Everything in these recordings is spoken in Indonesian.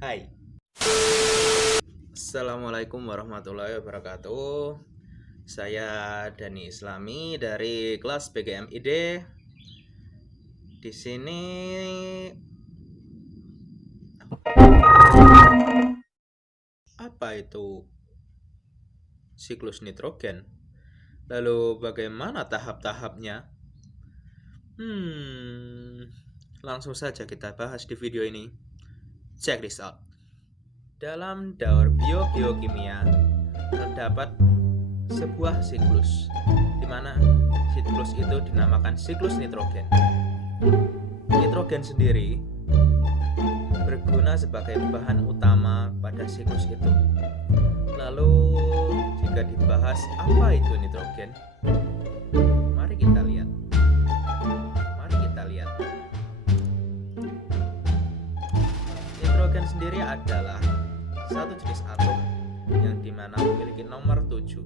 Hai. Assalamualaikum warahmatullahi wabarakatuh. Saya Dani Islami dari kelas PGMID. Di sini apa itu siklus nitrogen? Lalu bagaimana tahap-tahapnya? Langsung saja kita bahas di video ini. Check this out. Dalam daur biogeokimia terdapat sebuah siklus, di mana siklus itu dinamakan siklus nitrogen. Nitrogen sendiri berguna sebagai bahan utama pada siklus itu. Lalu jika dibahas apa itu nitrogen, mari kita lihat. Nitrogen sendiri adalah satu jenis atom yang dimana memiliki nomor 7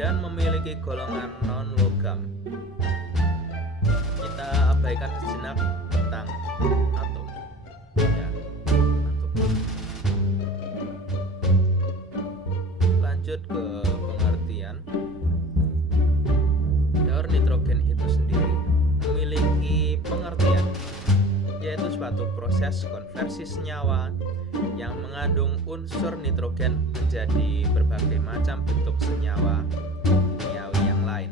dan memiliki golongan non-logam. Kita abaikan sejenak tentang atom. Lanjut ke pengertian. Daur nitrogen itu sendiri memiliki pengertian, yaitu suatu proses konversi senyawa yang mengandung unsur nitrogen menjadi berbagai macam bentuk senyawa kimiawi yang lain.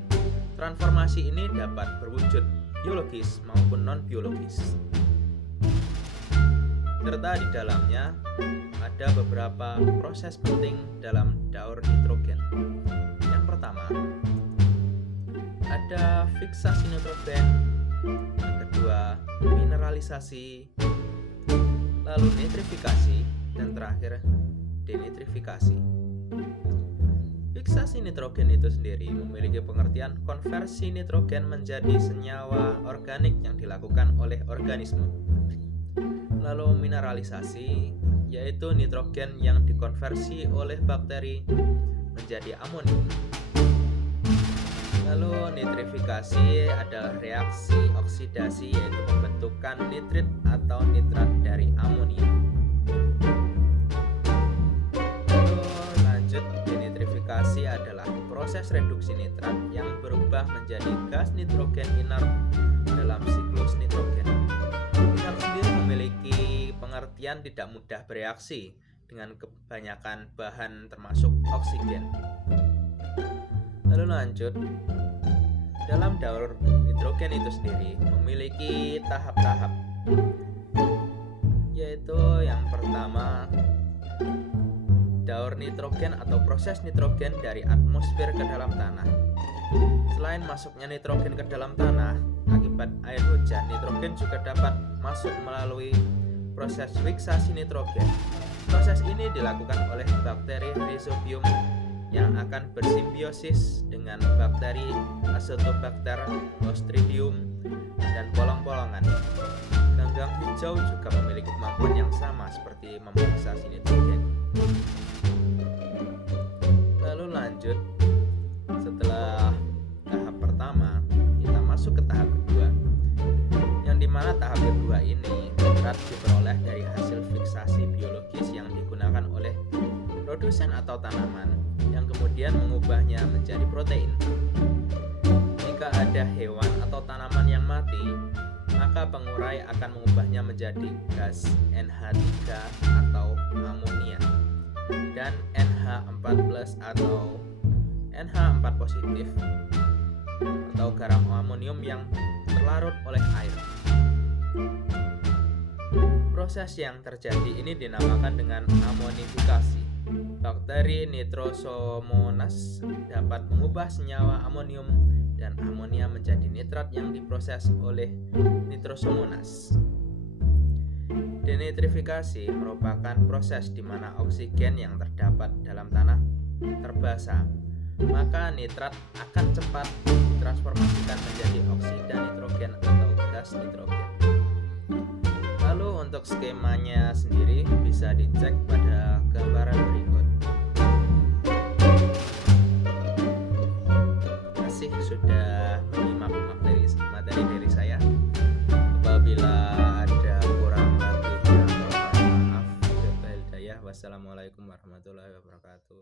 Transformasi ini dapat berwujud biologis maupun non-biologis. Serta di dalamnya ada beberapa proses penting dalam daur nitrogen. Yang pertama, ada fiksasi nitrogen. Yang kedua, mineralisasi, lalu nitrifikasi, dan terakhir denitrifikasi. Fiksasi nitrogen itu sendiri memiliki pengertian konversi nitrogen menjadi senyawa organik yang dilakukan oleh organisme. Lalu mineralisasi, yaitu nitrogen yang dikonversi oleh bakteri menjadi amonium. Lalu nitrifikasi adalah reaksi oksidasi, yaitu pembentukan nitrit atau nitrat dari amonium. Lalu lanjut, denitrifikasi adalah proses reduksi nitrat yang berubah menjadi gas nitrogen inert dalam siklus nitrogen. Inert sendiri memiliki pengertian tidak mudah bereaksi dengan kebanyakan bahan termasuk oksigen. Lalu lanjut, dalam daur nitrogen itu sendiri memiliki tahap-tahap, yaitu yang pertama, daur nitrogen atau proses nitrogen dari atmosfer ke dalam tanah. Selain masuknya nitrogen ke dalam tanah akibat air hujan, nitrogen juga dapat masuk melalui proses fiksasi nitrogen. Proses ini dilakukan oleh bakteri Rhizobium yang akan bersimbiosis dengan bakteri Azotobacter, Clostridium, dan polong-polongan. Ganggang hijau juga memiliki kemampuan yang sama seperti memfiksasi nitrogen. Lalu lanjut, setelah tahap pertama, kita masuk ke tahap kedua, yang dimana tahap kedua ini nitrat diperoleh dari hasil fiksasi biologis yang digunakan oleh produsen atau tanaman yang kemudian mengubahnya menjadi protein. Jika ada hewan atau tanaman yang mati, maka pengurai akan mengubahnya menjadi gas NH3 atau amonia dan NH4+ atau NH4 positif atau garam amonium yang terlarut oleh air. Proses yang terjadi ini dinamakan dengan amonifikasi. Bakteri Nitrosomonas dapat mengubah senyawa amonium dan amonia menjadi nitrat yang diproses oleh Nitrosomonas. Denitrifikasi merupakan proses di mana oksigen yang terdapat dalam tanah terbasa, maka nitrat akan cepat ditransformasikan menjadi oksida nitrogen atau gas nitrogen. Lalu untuk skemanya sendiri bisa dicek pada gambaran berikut. Terima kasih sudah menyimak materi dari saya. Apabila ada kurang lebihnya, mohon maaf. Wassalamualaikum warahmatullahi wabarakatuh.